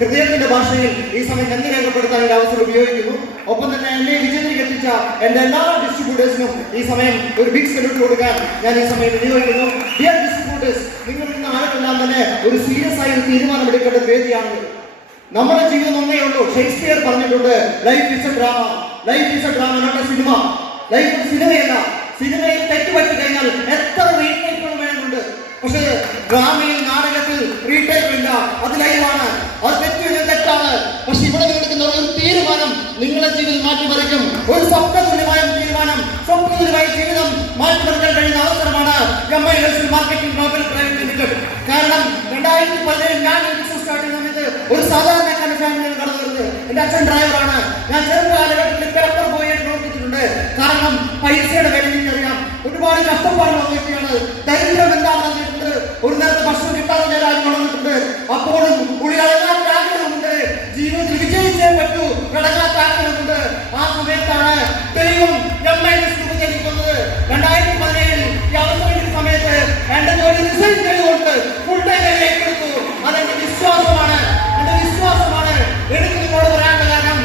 ഹൃദയത്തിന്റെ ഭാഷയിൽ ഈ സമയം നന്ദി രേഖപ്പെടുത്താൻ ഒരു അവസരം ഉപയോഗിക്കുന്നു. ഒപ്പം തന്നെ എന്നെ വിജയത്തിലേക്ക് എത്തിച്ച എന്റെ എല്ലാ ഡിസ്ട്രിബ്യൂട്ടേഴ്സിനും ഈ സമയം ഒരു ബിഗ് സല്യൂട്ട് കൊടുക്കാൻ ഞാൻ ഈ സമയം വിനിയോഗിക്കുന്നു. ഡിയർ ഡിസ്ട്രിബ്യൂട്ടേഴ്സ്, നിങ്ങൾ ഇന്ന് ആരെല്ലാം തന്നെ ഒരു സീരിയസ് ആയ ഒരു തീരുമാനമെടുക്കേണ്ട വേദിയാണ്. നമ്മുടെ ജീവിതം ഒന്നേ ഉള്ളൂ. ഷേക്സ്പിയർ പറഞ്ഞിട്ടുണ്ട്, life is a drama, life is a drama not a cinema. Life ഒരു സിനിമയല്ല. സിനിമയിൽ തെറ്റുപറ്റി കഴിഞ്ഞാൽ എത്ര റീടേക്കുകൾ വേണമെന്നുണ്ട്. പക്ഷേ ഡ്രാമയിൽ, നാടകത്തിൽ റീടേക്ക് ഇല്ല. അത് ലൈവാണ്. അത് തെറ്റാണ്. പക്ഷെ ഇവിടെ നിൽക്കുന്ന ഒരു തീരുമാനം നിങ്ങളുടെ ജീവിതം മാറ്റിമറിക്കും. ഒരു സ്വപ്നതുല്യമായ തീരുമാനം, സ്വപ്നതുല്യമായ ജീവിതം മാറ്റിമറിക്കാൻ കഴിയുന്ന അവസരമാണ് MILS marketing global private limited. കാരണം 2017 ഞാൻ ബിസിനസ് സ്റ്റാർട്ട് ചെയ്യുന്ന സമയത്ത് ഒരു സാധാരണക്കാരന്റെ ഫാമിലിയിൽ കടന്നു വരുന്നത്. എന്റെ അച്ഛൻ ഡ്രൈവറാണ്. ഞാൻ ചെറുകാലഘട്ടത്തിൽ പേപ്പർ ബോയ് ആയിട്ട് പ്രവർത്തിച്ചിട്ടുണ്ട്. കാരണം പൈസയുടെ വില എനിക്കറിയാം. ഒരുപാട് കഷ്ടപ്പാടുള്ള വ്യക്തിയാണ്. ദരിദ്രം എന്താണെന്ന് അറിഞ്ഞിട്ടുണ്ട്. ഒരു നേരത്തെ ഭക്ഷണം കിട്ടാതെ ഞാൻ ആരും വളർന്നിട്ടുണ്ട്. അപ്പോഴും ഉള്ളിലടങ്ങാത്ത ആഗ്രഹമുണ്ട്. ജീവിതത്തിൽ വിജയിച്ചേ പറ്റൂ, അടങ്ങാത്ത ആഗ്രഹമുണ്ട്. ആ സമയത്താണ് ദൈവം MILS രൂപീകരിക്കുന്നത്. 2017 ഈ അവസരം സമയത്ത് എന്റെ ജോലി റിസൈൻ ചെയ്തുകൊണ്ട് ഫുൾ ടൈം ഏറ്റെടുത്തു. അതെന്റെ വിശ്വാസമാണ്. എനിക്ക് നിങ്ങളോട് പറയാനുള്ള കാരണം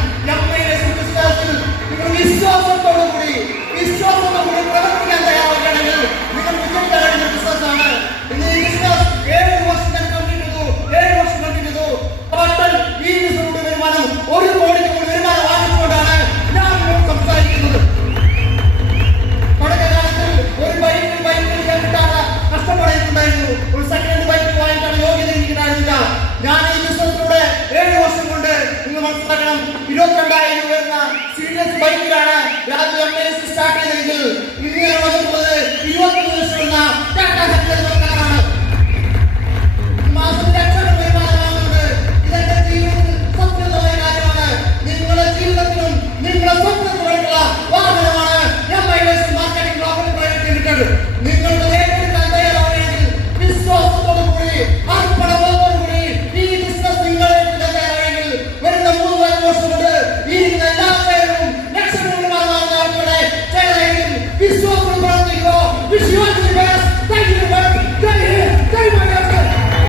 MILS ബിസിനസ്സിൽ നിങ്ങൾ വിശ്വാസത്തോടുകൂടി പ്രവർത്തിക്കാൻ തയ്യാറാക്കുകയാണെങ്കിൽ നിങ്ങൾ വിജയിക്കാൻ കഴിയുന്ന ബിസിനസ്സാണ്. ഇന്ന് ഈ ബിസിനസ് 7 വർഷം കംപ്ലീറ്റ് ചെയ്തു. ടോട്ടൽ ഈ ബിസിനസ്സിന്റെ വരുമാനം 1 കോടിക്ക് മുകളിൽ വരുമാനം വാങ്ങിച്ചുകൊണ്ടാണ് ഞാൻ നിങ്ങളോട് സംസാരിക്കുന്നത്. തുടക്കകാലത്തിൽ ഒരു ബൈക്കിൽ കിട്ടാതെ കഷ്ടപ്പെടാനുണ്ടായിരുന്നു. ഒരു സെക്കൻഡ് ബൈക്ക് വാങ്ങിക്കാൻ യോഗ്യത എനിക്കുണ്ടായിരുന്നില്ല. ഞാൻ ഈ ബിസിനസ്സിലൂടെ 7 വർഷം കൊണ്ട് നിങ്ങൾ മനസ്സിലാക്കണം, 22,000 വരുന്ന സീരിയസ് ബൈക്കിലാണ് രാജ്യം MILS സ്റ്റാർട്ട് ചെയ്തെങ്കിൽ ഇന്ന് വന്നിട്ടുള്ളത് 23 ലക്ഷം വരുന്ന ടാറ്റാ ഹെക്ടറാണ്. മാസം ലക്ഷങ്ങൾ വരുമാനം വാങ്ങുന്നത് ഇതെന്റെ ജീവിതത്തിൽ സത്യമായ കാര്യമാണ്. നിങ്ങളുടെ ജീവിതത്തിലും നിങ്ങളുടെ സ്വപ്നത്തിലുള്ള വാഹനമാണ് MILS marketing global private limited. നിങ്ങളുടെ ഏറ്റെടുക്കാൻ തയ്യാറാണെങ്കിൽ വിശ്വാസത്തോടുകൂടി, അർപ്പണബോധത്തോടുകൂടി ഈ ബിസിനസ് നിങ്ങൾ ഏറ്റെടുക്കാൻ തയ്യാറാണെങ്കിൽ വരുന്ന 3 വർഷം കൊണ്ട് ഈ എല്ലാ പേരും ലക്ഷങ്ങൾ വരുമാനം വാങ്ങുന്ന ആളുകളെ ചേരായെങ്കിൽ വിശ്വാസം പ്രവർത്തിക്കുക. വിശ്വാസത്തിൽ